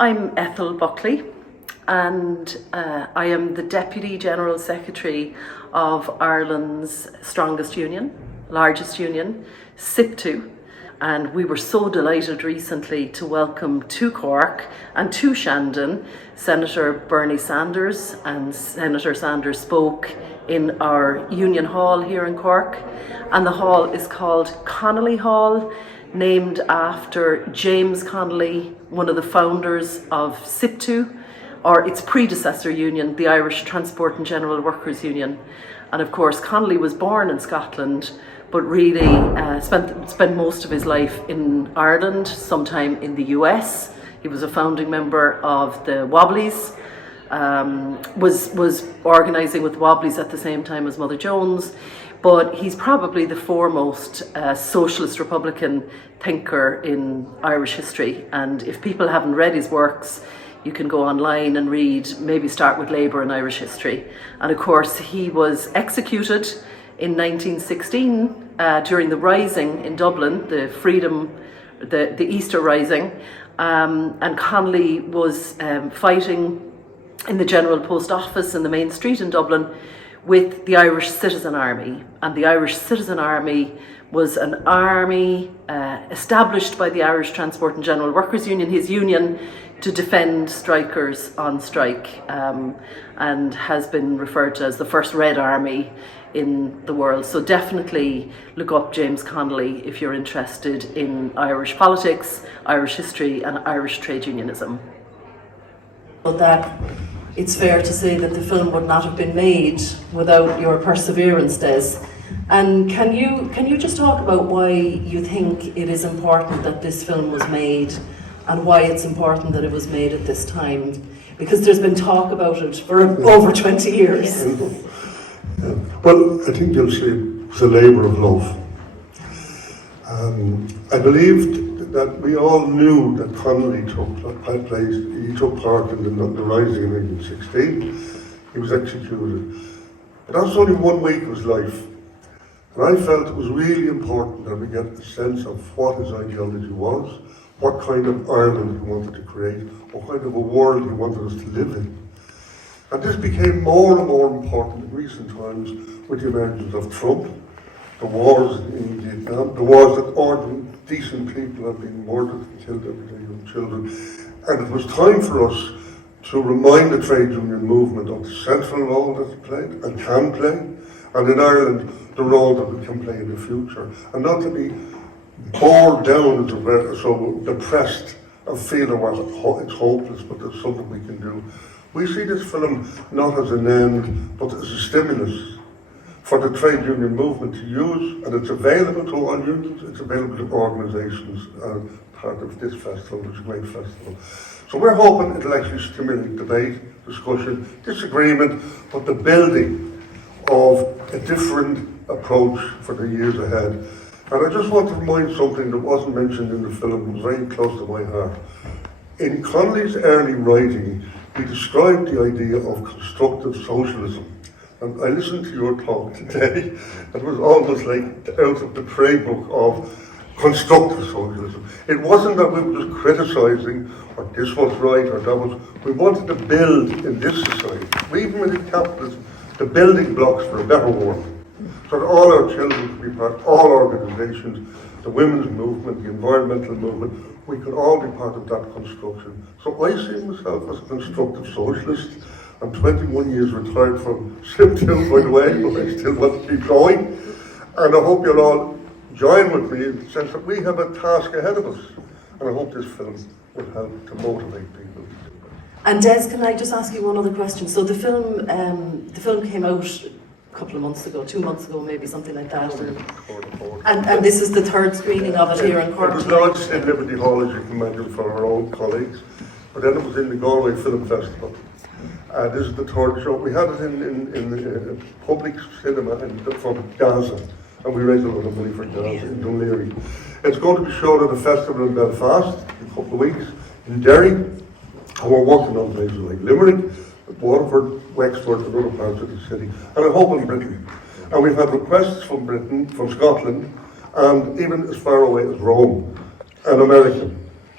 I'm Ethel Buckley, and I am the Deputy General Secretary of Ireland's strongest union, largest union, SIPTU. And we were so delighted recently to welcome to Cork and to Shandon Senator Bernie Sanders, and Senator Sanders spoke in our Union Hall here in Cork, and the hall is called Connolly Hall, named after James Connolly, one of the founders of SIPTU, or its predecessor union, the Irish Transport and General Workers Union. And of course, Connolly was born in Scotland, but really spent most of his life in Ireland, sometime in the US. He was a founding member of the Wobblies, was organising with Wobblies at the same time as Mother Jones, but he's probably the foremost socialist Republican thinker in Irish history. And if people haven't read his works, you can go online and read, maybe start with Labour and Irish history. And of course, he was executed in 1916 during the Rising in Dublin, the Easter Rising, and Connolly was fighting in the General Post Office in the main street in Dublin with the Irish Citizen Army. And the Irish Citizen Army was an army established by the Irish Transport and General Workers Union, his union, to defend strikers on strike, and has been referred to as the first Red Army in the world. So definitely look up James Connolly if you're interested in Irish politics, Irish history and Irish trade unionism. That it's fair to say that the film would not have been made without your perseverance, Des. And can you just talk about why you think it is important that this film was made, and why it's important that it was made at this time? Because there's been talk about it for over 20 years. Well, I think you'll see it's a labour of love. I believed that we all knew that Connolly took part in the Rising in 1916. He was executed. But that's only 1 week of his life. And I felt it was really important that we get a sense of what his ideology was, what kind of Ireland he wanted to create, what kind of a world he wanted us to live in. And this became more and more important in recent times with the emergence of Trump, the wars in Vietnam, the wars that ordinary, decent people have been murdered and killed every day, young children. And it was time for us to remind the trade union movement of the central role that it played and can play, and in Ireland, the role that we can play in the future. And not to be bored down so depressed and feeling well, it's hopeless, but there's something we can do. We see this film not as an end, but as a stimulus for the trade union movement to use, and it's available to all unions, it's available to organisations, part of this festival, which is a great festival. So we're hoping it'll actually stimulate debate, discussion, disagreement, but the building of a different approach for the years ahead. And I just want to remind something that wasn't mentioned in the film, it was very close to my heart. In Connolly's early writing, he described the idea of constructive socialism. And I listened to your talk today, it was almost like out of the playbook of constructive socialism. It wasn't that we were just criticising, or this was right, or that was, we wanted to build in this society, even within capitalism, the building blocks for a better world. So that all our children could be part, all organisations, the women's movement, the environmental movement, we could all be part of that construction. So I see myself as a constructive socialist. I'm 21 years retired from SIPTU, by the way, but I still want to keep going. And I hope you'll all join with me in the sense that we have a task ahead of us. And I hope this film will help to motivate people. And Des, can I just ask you one other question? So the film came out a couple of months ago, 2 months ago, maybe something like that. And this is the third screening of it here in Cork. It was launched in Liberty Hall, as you can imagine, for our own colleagues. But then it was in the Galway Film Festival. This is the third show. We had it in public cinema from Gaza, and we raised a lot of money for Gaza in Dunleary. It's going to be shown at a festival in Belfast in a couple of weeks, in Derry, and we're working on places like Limerick, Waterford, Wexford, and other parts of the city, and I hope in Britain. And we've had requests from Britain, from Scotland, and even as far away as Rome and America.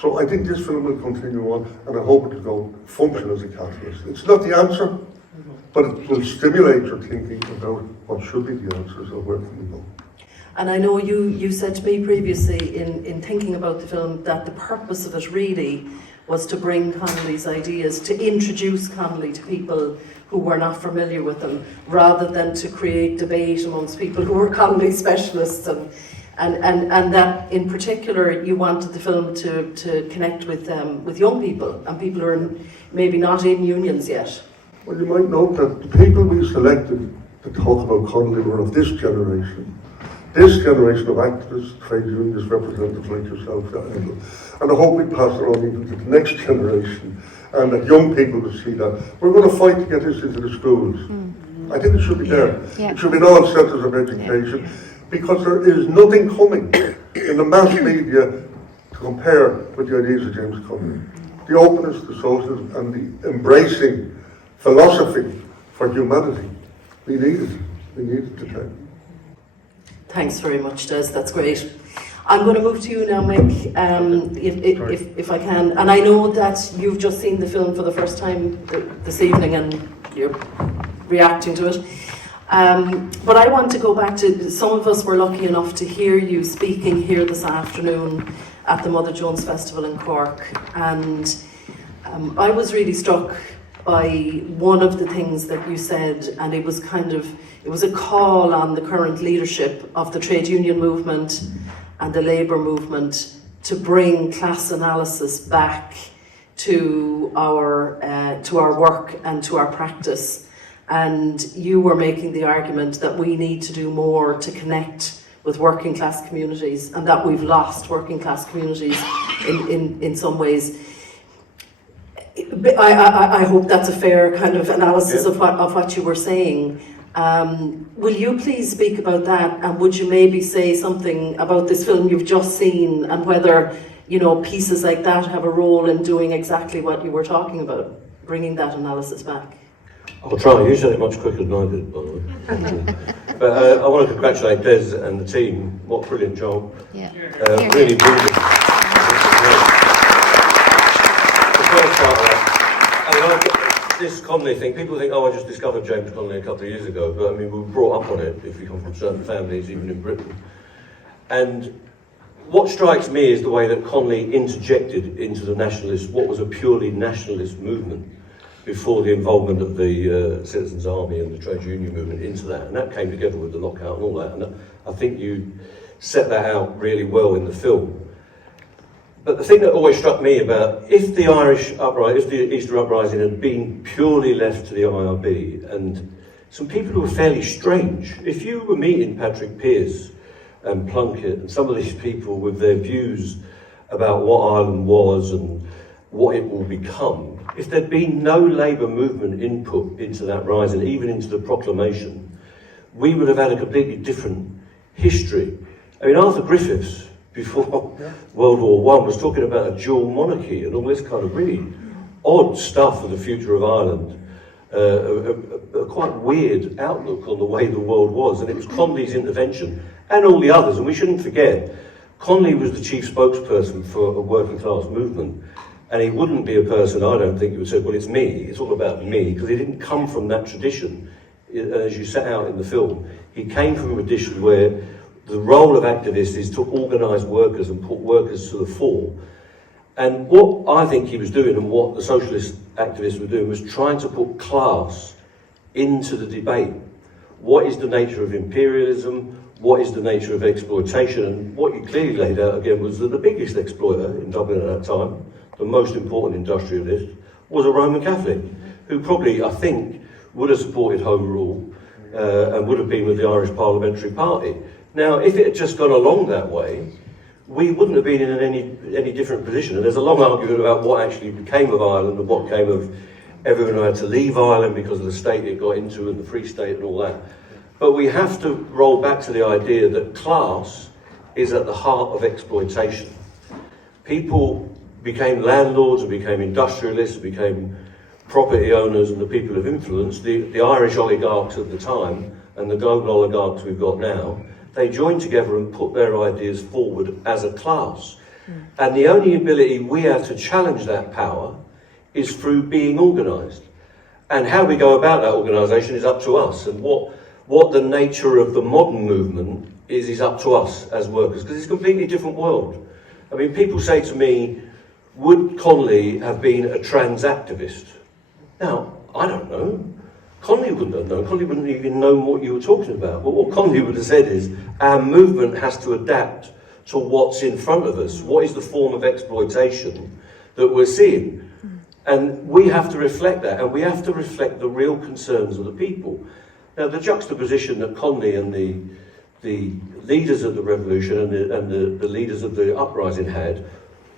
So I think this film will continue on, and I hope it will function as a catalyst. It's not the answer, but it will stimulate your thinking about what should be the answers and where can we go. And I know you said to me previously in thinking about the film that the purpose of it really was to bring Connolly's ideas, to introduce Connolly to people who were not familiar with them, rather than to create debate amongst people who were Connolly specialists, and that in particular you wanted the film to connect with young people and people who are maybe not in unions yet. Well, you might note that the people we selected to talk about Connolly were of this generation. This generation of activists, trade unions, representatives like yourself, and I hope we pass it on even to the next generation, and that young people will see that. We're going to fight to get this into the schools. I think it should be there. Yeah. It should be in all sectors of education, because there is nothing coming in the mass media to compare with the ideas of James Connolly. The openness, the socialism, and the embracing philosophy for humanity. We need it. We need it today. Thanks very much, Des. That's great. I'm going to move to you now, Mick, if I can. And I know that you've just seen the film for the first time this evening and you're reacting to it. But I want to go back to, some of us were lucky enough to hear you speaking here this afternoon at the Mother Jones Festival in Cork. And I was really struck by one of the things that you said, and it was a call on the current leadership of the trade union movement and the labour movement to bring class analysis back to our work and to our practice. And you were making the argument that we need to do more to connect with working class communities, and that we've lost working class communities in some ways. I hope that's a fair kind of analysis of what you were saying. Will you please speak about that, and would you maybe say something about this film you've just seen and whether, you know, pieces like that have a role in doing exactly what you were talking about, bringing that analysis back? I'll try. You said it much quicker than I did, by the way. But I want to congratulate Des and the team. What a brilliant job. Yeah. Really brilliant. This Connolly thing, people think, oh, I just discovered James Connolly a couple of years ago, but I mean, we were brought up on it if you come from certain families, even in Britain. And what strikes me is the way that Connolly interjected into the nationalist, what was a purely nationalist movement before the involvement of the Citizens' Army and the trade union movement into that. And that came together with the lockout and all that. And I think you set that out really well in the film. But the thing that always struck me about, if the Easter Uprising had been purely left to the IRB, and some people who were fairly strange, if you were meeting Patrick Pearse and Plunkett and some of these people with their views about what Ireland was and what it will become, if there'd been no labour movement input into that rising, even into the proclamation, we would have had a completely different history. I mean, Arthur Griffiths, before World War I, was talking about a dual monarchy and all this kind of really odd stuff for the future of Ireland, a quite weird outlook on the way the world was. And it was Connolly's intervention and all the others. And we shouldn't forget, Connolly was the chief spokesperson for a working class movement. And he wouldn't be a person, I don't think, who would say, well, it's me, it's all about me, because he didn't come from that tradition. As you set out in the film, he came from a tradition where the role of activists is to organise workers and put workers to the fore. And what I think he was doing, and what the socialist activists were doing, was trying to put class into the debate. What is the nature of imperialism? What is the nature of exploitation? And what you clearly laid out again was that the biggest exploiter in Dublin at that time, the most important industrialist, was a Roman Catholic, who probably, I think, would have supported Home Rule and would have been with the Irish Parliamentary Party. Now, if it had just gone along that way, we wouldn't have been in any different position. And there's a long argument about what actually became of Ireland and what came of everyone who had to leave Ireland because of the state it got into and the Free State and all that. But we have to roll back to the idea that class is at the heart of exploitation. People became landlords and became industrialists, became property owners and the people of influence. The Irish oligarchs at the time and the global oligarchs we've got now, they joined together and put their ideas forward as a class. And the only ability we have to challenge that power is through being organised. And how we go about that organisation is up to us. And what the nature of the modern movement is up to us as workers, because it's a completely different world. I mean, people say to me, would Connolly have been a trans activist? Now, I don't know. Connolly wouldn't have known. Connolly wouldn't even know what you were talking about. But what Connolly would have said is, our movement has to adapt to what's in front of us. What is the form of exploitation that we're seeing? And we have to reflect that, and we have to reflect the real concerns of the people. Now, the juxtaposition that Connolly and the leaders of the revolution and the leaders of the uprising had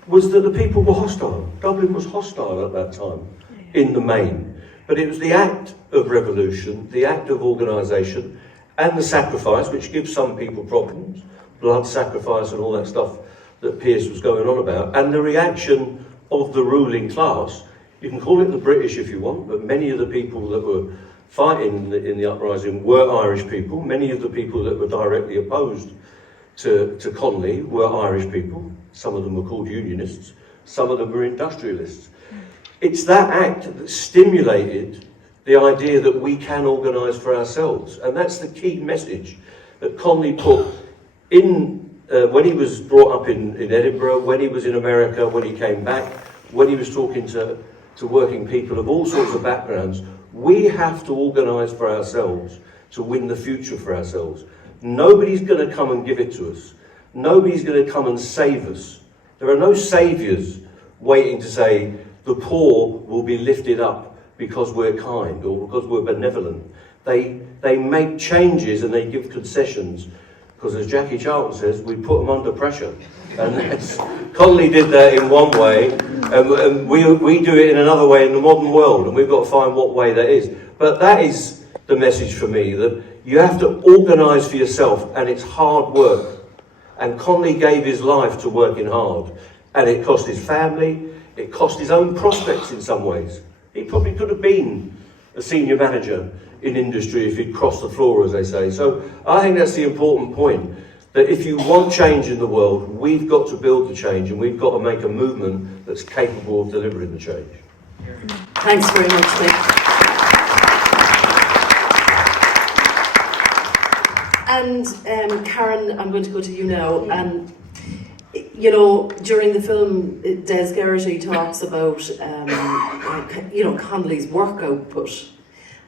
was that the people were hostile. Dublin was hostile at that time, in the main. But it was the act of revolution, the act of organisation, and the sacrifice, which gives some people problems, blood sacrifice and all that stuff that Pearce was going on about, and the reaction of the ruling class. You can call it the British if you want, but many of the people that were fighting in the uprising were Irish people. Many of the people that were directly opposed to Connolly were Irish people. Some of them were called unionists, some of them were industrialists. It's that act that stimulated the idea that we can organise for ourselves. And that's the key message that Connolly put in when he was brought up in Edinburgh, when he was in America, when he came back, when he was talking to working people of all sorts of backgrounds. We have to organise for ourselves to win the future for ourselves. Nobody's going to come and give it to us. Nobody's going to come and save us. There are no saviours waiting to say, the poor will be lifted up because we're kind or because we're benevolent. They make changes and they give concessions because, as Jackie Charlton says, we put them under pressure. And Connolly did that in one way, and we do it in another way in the modern world, and we've got to find what way that is. But that is the message for me, that you have to organise for yourself, and it's hard work. And Connolly gave his life to working hard, and it cost his family. It cost his own prospects in some ways. He probably could have been a senior manager in industry if he'd crossed the floor, as they say. So I think that's the important point, that if you want change in the world, we've got to build the change, and we've got to make a movement that's capable of delivering the change. Thanks very much, Nick. And Karen, I'm going to go to you now. And you know, during the film, Des Geraghty talks about, Connolly's work output.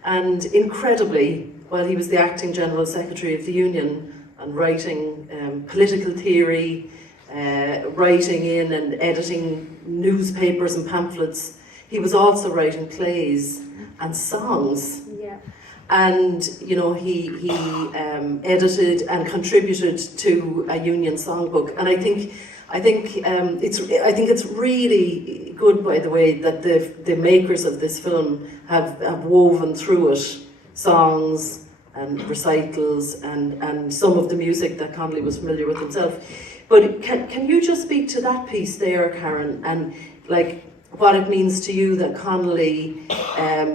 And incredibly, while he was the acting General Secretary of the Union and writing political theory, writing in and editing newspapers and pamphlets, he was also writing plays and songs. Yeah. And he edited and contributed to a union songbook. And I think it's really good, by the way, that the makers of this film have woven through it songs and recitals and some of the music that Connolly was familiar with himself. But can you just speak to that piece there, Karen, and what it means to you that Connolly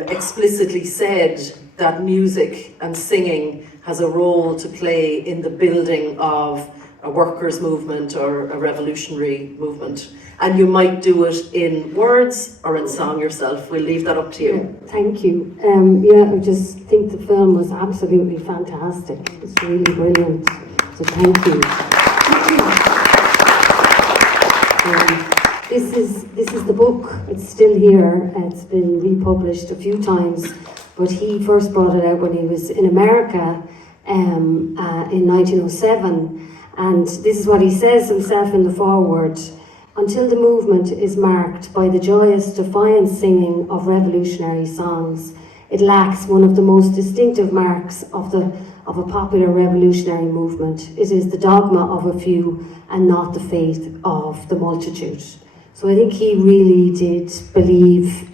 explicitly said that music and singing has a role to play in the building of a workers' movement or a revolutionary movement, and you might do it in words or in song yourself. We'll leave that up to you. Thank you. I just think the film was absolutely fantastic. It's really brilliant. So thank you. This is the book. It's still here. It's been republished a few times, but he first brought it out when he was in America in 1907. And this is what he says himself in the foreword. Until the movement is marked by the joyous, defiant singing of revolutionary songs, it lacks one of the most distinctive marks of a popular revolutionary movement. It is the dogma of a few and not the faith of the multitude. So I think he really did believe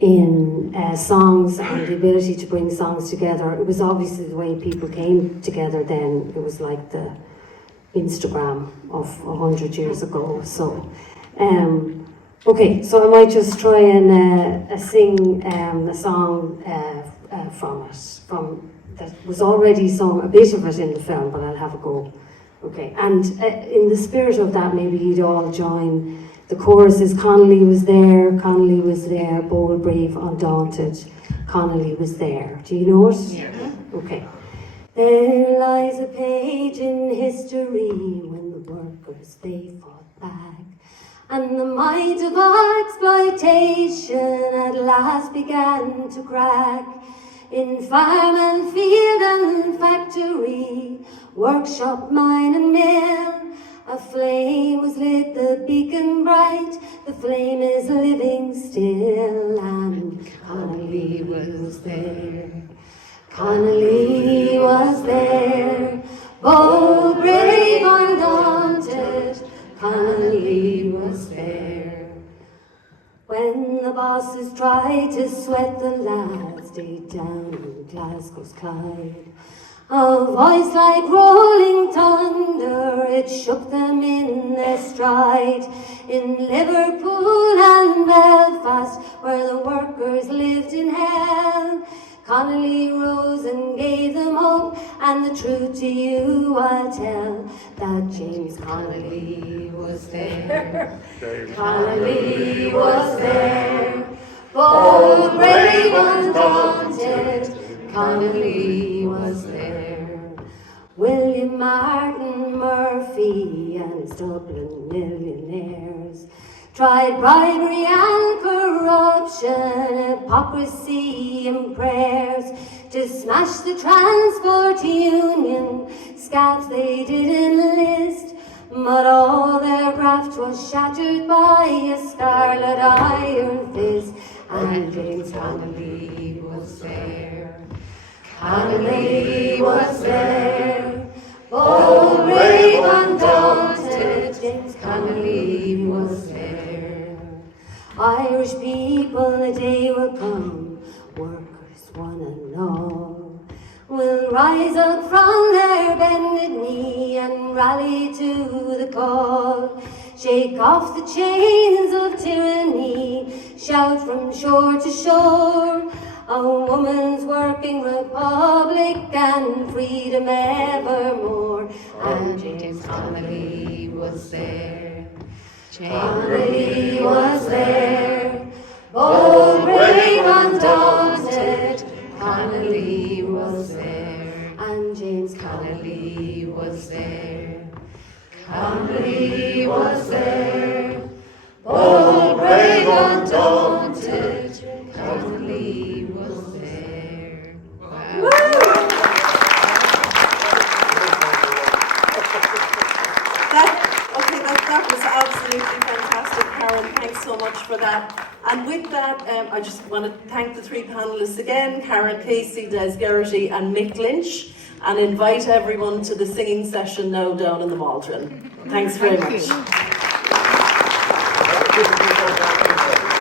in songs and the ability to bring songs together. It was obviously the way people came together then. It was like the Instagram of 100 years ago. So, okay, so I might just try and sing a song from that was already sung, a bit of it in the film, but I'll have a go. Okay, and in the spirit of that, maybe you'd all join. The chorus is Connolly was there, bold, brave, undaunted. Connolly was there. Do you know it? Yeah. Okay. There lies a page in history when the workers they fought back, and the might of exploitation at last began to crack. In farm and field and factory, workshop, mine and mill, a flame was lit, the beacon bright, the flame is living still, and Connolly was there. Connolly was there, bold, brave, undaunted, Connolly was there. When the bosses tried to sweat the lads, stayed down in Glasgow's Clyde. A voice like rolling thunder, it shook them in their stride. In Liverpool and Belfast, where the workers lived in hell, Connolly rose and gave them hope, and the truth to you I'll tell, that James Connolly was there. Connolly was there, bold, brave, undaunted, Connolly was there. William Martin Murphy and his Dublin millionaires tried bribery and corruption, hypocrisy and prayers to smash the transport union. Scabs they did enlist, but all their craft was shattered by a scarlet iron fist, and James Connolly was there. Connolly was there, bold, brave, undaunted, James Connolly was there. Irish people, the day will come, workers one and all, will rise up from their bended knee and rally to the call. Shake off the chains of tyranny, shout from shore to shore, a woman's working republic and freedom evermore. And James Connolly was there. Connolly was there, bold, brave, undaunted, Connolly was there. And James Connolly was there. Connolly was there, bold, brave, undaunted, Connolly was there. Wow. That was absolutely fantastic, Karen. Thanks so much for that. And with that, I just want to thank the three panellists again, Karen Casey, Des Geraghty and Mick Lynch, and invite everyone to the singing session now down in the Maldron. Thanks very much.